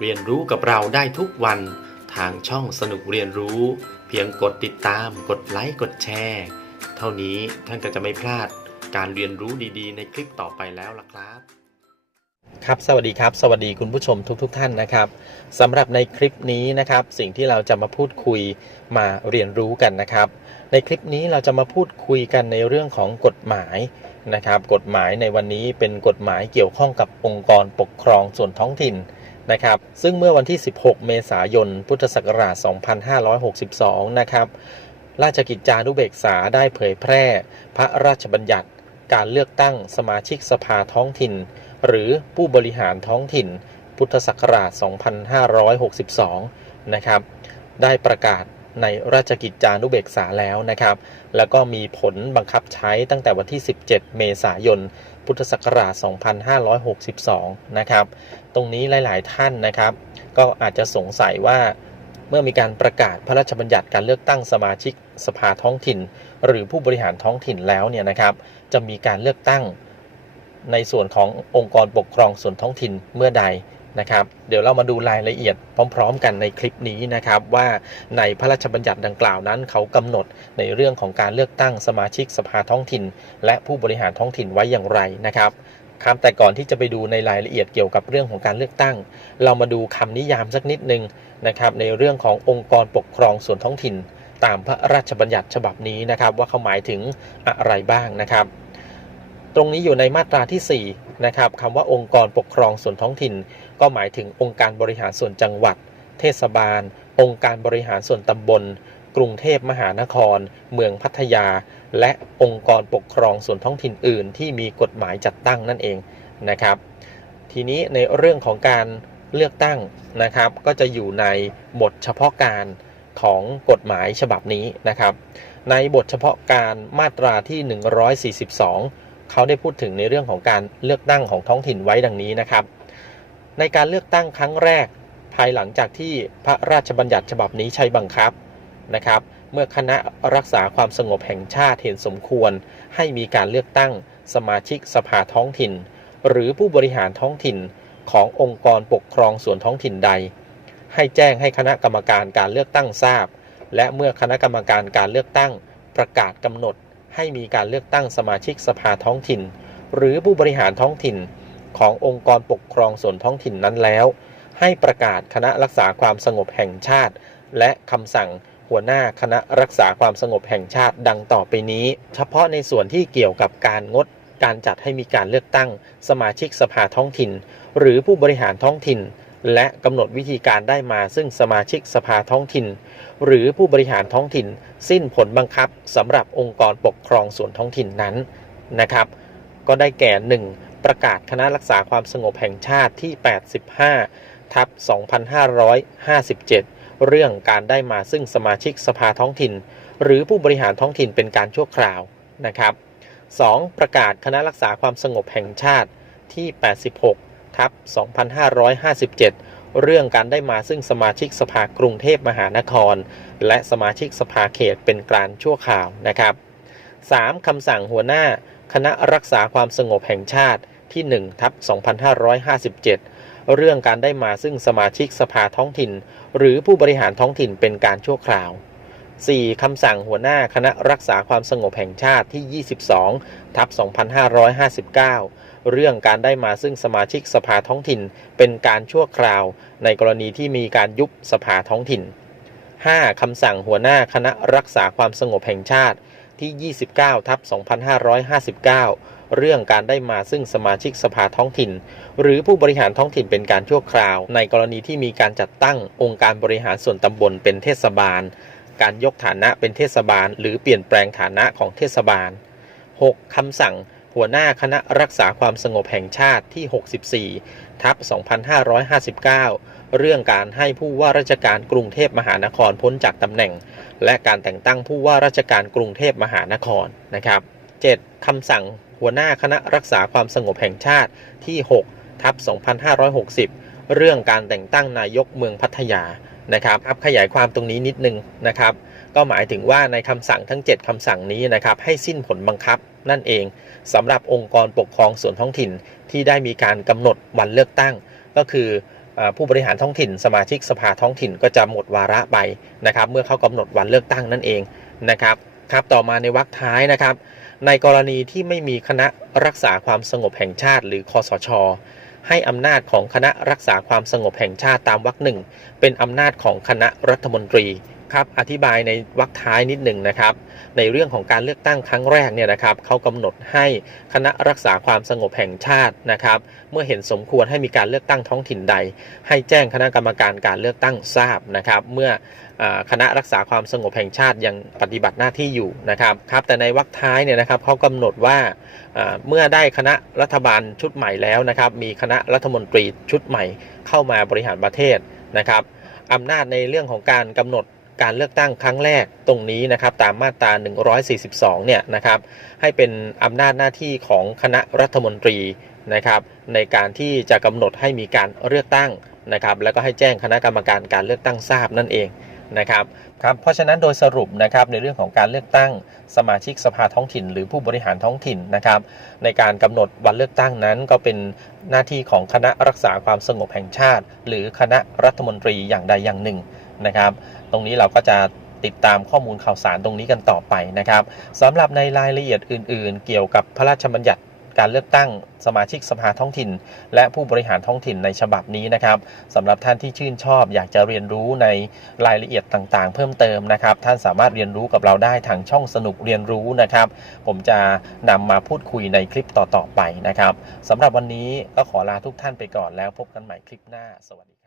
เรียนรู้กับเราได้ทุกวันทางช่องสนุกเรียนรู้ เพียงกดติดตาม กดไลค์กดแชร์ เท่านี้ท่านก็จะไม่พลาดการเรียนรู้ดีๆ ในคลิปต่อไปแล้วล่ะครับ ครับสวัสดีครับ สวัสดีคุณผู้ชมทุกๆทท่านนะครับสำหรับในคลิปนี้นะครับ สิ่งที่เราจะมาพูดคุยมาเรียนรู้กันนะครับ ในคลิปนี้เราจะมาพูดคุยกันในเรื่องของกฎหมายนะครับ กฎหมายในวันนี้เป็นกฎหมายเกี่ยวข้องกับองค์กรปกครองส่วนท้องถิ่น นะครับ ซึ่งเมื่อวันที่ 16 เมษายน พุทธศักราช 2562 นะครับ ราชกิจจานุเบกษาได้เผยแพร่พระราชบัญญัติการเลือกตั้งสมาชิกสภาท้องถิ่น หรือผู้บริหารท้องถิ่น พุทธศักราช 2562 นะครับ ได้ประกาศ ในราชกิจจานุเบกษาแล้วนะครับ แล้วก็มีผลบังคับใช้ตั้งแต่วันที่ 17 เมษายน พุทธศักราช 2562 นะครับ ตรงนี้หลาย ๆ ท่านนะครับ ก็อาจจะสงสัยว่าเมื่อมีการประกาศพระราชบัญญัติการเลือกตั้งสมาชิกสภาท้องถิ่น หรือผู้บริหารท้องถิ่นแล้วเนี่ยนะครับ จะมีการเลือกตั้งในส่วนขององค์กรปกครองส่วนท้องถิ่นเมื่อใด นะครับเดี๋ยวเรามาดูรายละเอียดพร้อม ๆ กันในคลิปนี้นะครับว่าในพระราชบัญญัติดังกล่าวนั้น เขากำหนดในเรื่องของการเลือกตั้งสมาชิกสภาท้องถิ่น และผู้บริหารท้องถิ่นไว้อย่างไรนะครับครับแต่ก่อนที่จะไปดูในรายละเอียดเกี่ยวกับเรื่องของการเลือกตั้ง เรามาดูคำนิยามสักนิดหนึ่งนะครับในเรื่องขององค์กรปกครองส่วนท้องถิ่น ตามพระราชบัญญัติฉบับนี้นะครับว่าเขาหมายถึงอะไรบ้างนะครับ ตรงนี้อยู่ในมาตราที่4นะครับคำว่าองค์กรปกครองส่วนท้องถิ่น ก็หมายถึงองค์การบริหารส่วนจังหวัด เทศบาล องค์การบริหารส่วนตำบล กรุงเทพมหานคร เมืองพัทยา และองค์กรปกครองส่วนท้องถิ่นอื่น ที่มีกฎหมายจัดตั้งนั่นเองนะครับ ทีนี้ในเรื่องของการเลือกตั้งนะครับ ก็จะอยู่ในบทเฉพาะการของกฎหมายฉบับนี้นะครับ ในบทเฉพาะการมาตราที่ 142 เขาได้พูดถึงในเรื่องของการเลือกตั้งของท้องถิ่นไว้ดังนี้นะครับ ในการเลือกตั้งครั้งแรก ภายหลังจากที่พระราชบัญญัติฉบับนี้ใช้บังคับนะครับ เมื่อคณะรักษาความสงบแห่งชาติเห็นสมควร ให้มีการเลือกตั้งสมาชิกสภาท้องถิ่น หรือผู้บริหารท้องถิ่นขององค์กรปกครองส่วนท้องถิ่นใด ให้แจ้งให้คณะกรรมการการเลือกตั้งทราบ และเมื่อคณะกรรมการการเลือกตั้งประกาศกำหนด ให้มีการเลือกตั้งสมาชิกสภาท้องถิ่น หรือผู้บริหารท้องถิ่นขององค์กรปกครองส่วนท้องถิ่นนั้นแล้ว ให้ประกาศคณะรักษาความสงบแห่งชาติ และคำสั่งหัวหน้าคณะรักษาความสงบแห่งชาติดังต่อไปนี้ เฉพาะในส่วนที่เกี่ยวกับการงดการจัดให้มีการเลือกตั้ง สมาชิกสภาท้องถิ่น หรือผู้บริหารท้องถิ่น และกำหนดวิธีการได้มาซึ่งสมาชิกสภาท้องถิ่น หรือผู้บริหารท้องถิ่น สิ้นผลบังคับสำหรับองค์กรปกครองส่วนท้องถิ่นนั้นนะครับ ก็ได้แก่ 1. ประกาศคณะรักษาความสงบแห่งชาติที่ 85 ทับ 2557 เรื่องการได้มาซึ่งสมาชิกสภาท้องถิ่น หรือผู้บริหารท้องถิ่นเป็นการชั่วคราวนะครับ 2. ประกาศคณะรักษาความสงบแห่งชาติที่ 86 ทับ2557 เรื่องการได้มาซึ่งสมาชิกสภากรุงเทพมหานคร และสมาชิกสภาเขตเป็นการชั่วคราวนะครับ 3. คำสั่งหัวหน้า คณะรักษาความสงบแห่งชาติที่1ทับ2557 เรื่องการได้มาซึ่งสมาชิกสภาท้องถิ่น หรือผู้บริหารท้องถิ่นเป็นการชั่วคราว 4. คำสั่งหัวหน้าคณะรักษาความสงบแห่งชาติที่ 22ทับ2559 เรื่องการได้มาซึ่งสมาชิกสภาท้องถิ่น เป็นการชั่วคราว ในกรณีที่มีการยุบสภาท้องถิ่น 5. คำสั่งหัวหน้าคณะรักษาความสงบแห่งชาติที่ 29 ทับ 2559 เรื่องการได้มาซึ่งสมาชิกสภาท้องถิ่น หรือผู้บริหารท้องถิ่นเป็นการชั่วคราว ในกรณีที่มีการจัดตั้งองค์การบริหารส่วนตำบลเป็นเทศบาล การยกฐานะเป็นเทศบาล หรือเปลี่ยนแปลงฐานะของเทศบาล 6. คำสั่ง หัวหน้าคณะรักษาความสงบแห่งชาติที่ 64 ทับ 2559 เรื่องการให้ผู้ว่าราชการกรุงเทพมหานครพ้นจากตำแหน่ง และการแต่งตั้งผู้ว่าราชการกรุงเทพมหานครนะครับ 7. คำสั่งหัวหน้าคณะรักษาความสงบแห่งชาติที่ 6 ทับ 2560 เรื่องการแต่งตั้งนายกเมืองพัทยานะครับครับขยายความตรงนี้นิดนึงนะครับ ก็หมายถึงว่าในคำสั่งทั้ง 7คำสั่งนี้นะครับให้สิ้นผลบังคับนั่นเองสำหรับองค์กรปกครองส่วนท้องถิ่นที่ได้มีการกำหนดวันเลือกตั้ง ก็คือผู้บริหารท้องถิ่น สมาชิกสภาท้องถิ่นก็จะหมดวาระไปนะครับเมื่อเขากำหนดวันเลือกตั้งนั่นเองนะครับครับต่อมาในวรรคท้ายนะครับ ในกรณีที่ไม่มีคณะรักษาความสงบแห่งชาติ หรือคอสช ให้อำนาจของคณะรักษาความสงบแห่งชาติตามวรรคหนึ่งเป็นอำนาจของคณะรัฐมนตรี ครับอธิบายในวรรคท้ายนิดหนึ่งนะครับในเรื่องของการเลือกตั้งครั้งแรกเนี่ยนะครับเขากำหนดให้คณะรักษาความสงบแห่งชาตินะครับ เมื่อเห็นสมควรให้มีการเลือกตั้งท้องถิ่นใด ให้แจ้งคณะกรรมการการเลือกตั้งทราบนะครับ เมื่อคณะรักษาความสงบแห่งชาติยังปฏิบัติหน้าที่อยู่นะครับครับแต่ในวรรคท้ายเนี่ยนะครับเขากำหนดว่าอ่าเมื่อได้คณะรัฐบาลชุดใหม่แล้วนะครับ มีคณะรัฐมนตรีชุดใหม่เข้ามาบริหารประเทศนะครับอำนาจในเรื่องของการกำหนด การเลือกตั้งครั้งแรกตรงนี้นะครับตามมาตรา 142 เนี่ยนะครับให้เป็นอำนาจหน้าที่ของคณะรัฐมนตรีนะครับในการที่จะกำหนดให้มีการเลือกตั้งนะครับแล้วก็ให้แจ้งคณะกรรมการการเลือกตั้งทราบนั่นเองนะครับครับเพราะฉะนั้นโดยสรุปนะครับในเรื่องของการเลือกตั้งสมาชิกสภาท้องถิ่น หรือผู้บริหารท้องถิ่นนะครับในการกำหนดวันเลือกตั้งนั้น ก็เป็นหน้าที่ของคณะรักษาความสงบแห่งชาติ หรือคณะรัฐมนตรีอย่างใดอย่างหนึ่ง นะครับ ตรงนี้เราก็จะติดตามข้อมูลข่าวสารตรงนี้กันต่อไปนะครับสำหรับในรายละเอียดอื่น ๆ เกี่ยวกับพระราชบัญญัติการเลือกตั้งสมาชิกสภาท้องถิ่น และผู้บริหารท้องถิ่นในฉบับนี้นะครับสำหรับท่านที่ชื่นชอบอยากจะเรียนรู้ในรายละเอียดต่างๆ เพิ่มเติมนะครับ ท่านสามารถเรียนรู้กับเราได้ทางช่องสนุกเรียนรู้นะครับ ผมจะนำมาพูดคุยในคลิปต่อๆไปนะครับสำหรับวันนี้ก็ขอลาทุกท่านไปก่อนแล้วพบกันใหม่คลิปหน้าสวัสดี